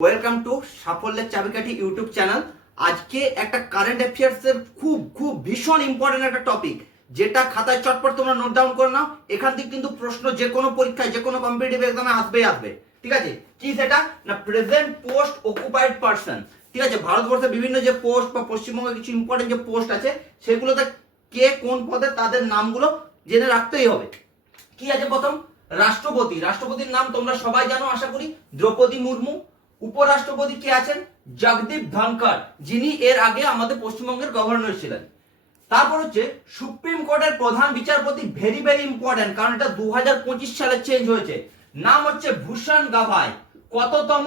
Welcome to সাফল্যের চাবিকাঠি YouTube channel. আজকে একটা কারেন্ট অ্যাফেয়ার্স এর খুব ভীষণ ইম্পর্টেন্ট একটা টপিক, যেটা খাতায় চটপট তোমরা নোট ডাউন করে নাও। এখান থেকে কিন্তু প্রশ্ন যে কোনো পরীক্ষায় যে কোনো কম্পিটিটিভ এক্সামে আসবে। ঠিক আছে, কি সেটা না, প্রেজেন্ট পোস্ট অকুপাইড পারসন। ঠিক আছে, ভারতবর্ষের বিভিন্ন যে পোস্ট বা পশ্চিমবঙ্গের কিছু ইম্পর্টেন্ট যে পোস্ট আছে সেগুলোতে কে কোন পদে তাদের নামগুলো জেনে রাখতেই হবে। কি আছে প্রথম, রাষ্ট্রপতি। রাষ্ট্রপতির নাম তোমরা সবাই জানো আশা করি, দ্রৌপদী মুর্মু। উপরাষ্ট্রপতি কে আছেন, জগদীপ ধনখড়, যিনি এর আগে আমাদের পশ্চিমবঙ্গের গভর্নর ছিলেন। তারপর হচ্ছে সুপ্রিম কোর্টের প্রধান বিচারপতি, ভেরি ইম্পর্টেন্ট, কারণ এটা 2025 সালে চেঞ্জ হয়েছে। নাম হচ্ছে ভূষণ গাভাই। কততম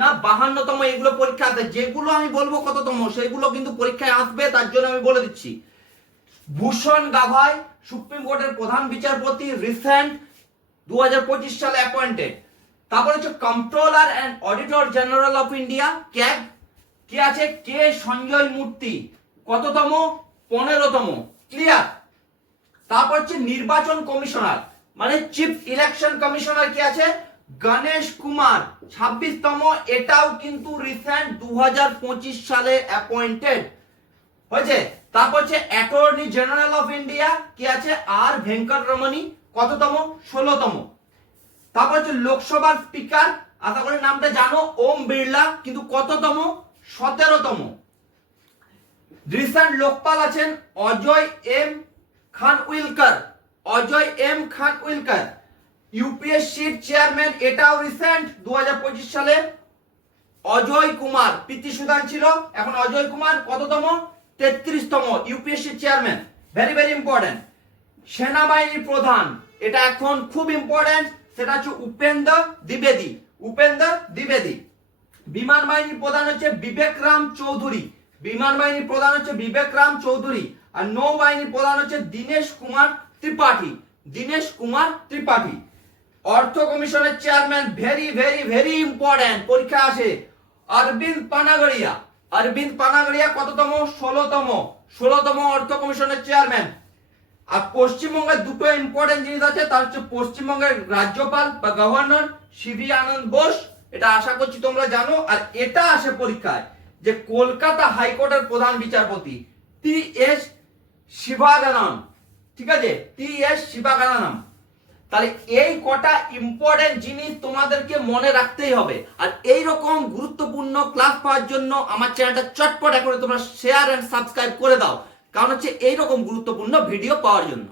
না 52তম, এগুলো পরীক্ষা আসবে। যেগুলো আমি বলবো কততম সেগুলো কিন্তু পরীক্ষায় আসবে, তার জন্য আমি বলে দিচ্ছি। ভূষণ গাভাই সুপ্রিম কোর্টের প্রধান বিচারপতি, রিসেন্ট 2025 সালে অ্যাপয়েন্টেড। তারপর হচ্ছে controller and auditor general of India, CAG, কে আছে, কে সঞ্জয় মূর্তি, কততম, 15তম, ক্লিয়ার। তারপর হচ্ছে নির্বাচন কমিশনার মানে চিফ ইলেকশন কমিশনার কে আছে, গণেশ কুমার, 26তম, এটাও কিন্তু রিসেন্ট 2025 সালে অ্যাপয়েন্টেড হয়েছে। তারপর হচ্ছে অ্যাটর্নি জেনারেল অফ ইন্ডিয়া কে আছে, আর ভেঙ্কটরমণী, কততম, 16তম। তারপর হচ্ছে লোকসভার স্পিকার, আশা করি নামটা জানো, ওম বিড়লা, কিন্তু কততম, 17তম। রিসেন্ট লোকপাল আছেন অজয় এম খানউইলকার, অজয় এম খানউইলকার। ইউপিএসসির চেয়ারম্যান, এটাও রিসেন্ট 2025 সালে অজয় কুমার, প্রীতি সুদান ছিল, এখন অজয় কুমার, কততম, 33তম ইউপিএসসির চেয়ারম্যান, ভেরি ইম্পর্টেন্ট। সেনাবাহিনী প্রধান, এটা এখন খুব ইম্পর্টেন্ট, সেটা হচ্ছে উপেন্দ্র দ্বিবেদী, উপেন্দ্র দ্বিবেদী। বিমান বাহিনীর প্রধান হচ্ছে বিবেক রাম চৌধুরী, বিমান বাহিনীর প্রধান হচ্ছে বিবেক রাম চৌধুরী। আর নৌবাহিনীর প্রধান হচ্ছে দীনেশ কুমার ত্রিপাঠী, দীনেশ কুমার ত্রিপাঠী। অর্থ কমিশনের চেয়ারম্যান, ভেরি ইম্পর্টেন্ট, পরীক্ষা আসে, অরবিন্দ পানাগড়িয়া, অরবিন্দ পানাগড়িয়া, কততম, 16তম অর্থ কমিশনের চেয়ারম্যান। আর পশ্চিমবঙ্গের দুটো ইম্পর্টেন্ট জিনিস আছে, তার হচ্ছে পশ্চিমবঙ্গের রাজ্যপাল বা গভর্নর সিভি আনন্দ বোস, এটা আশা করছি তোমরা জানো। আর এটা আসে পরীক্ষায় যে কলকাতা হাইকোর্টের প্রধান বিচারপতি টি এস শিবাগানন, ঠিক আছে, টি এস শিবাগানন। তাহলে এই কটা ইম্পর্টেন্ট জিনিস তোমাদেরকে মনে রাখতেই হবে। আর এই রকম গুরুত্বপূর্ণ ক্লাস পাওয়ার জন্য আমার চ্যানেলটা চটপট করে তোমরা শেয়ার এন্ড সাবস্ক্রাইব করে দাও, কারণ হচ্ছে এইরকম গুরুত্বপূর্ণ ভিডিও পাওয়ার জন্য।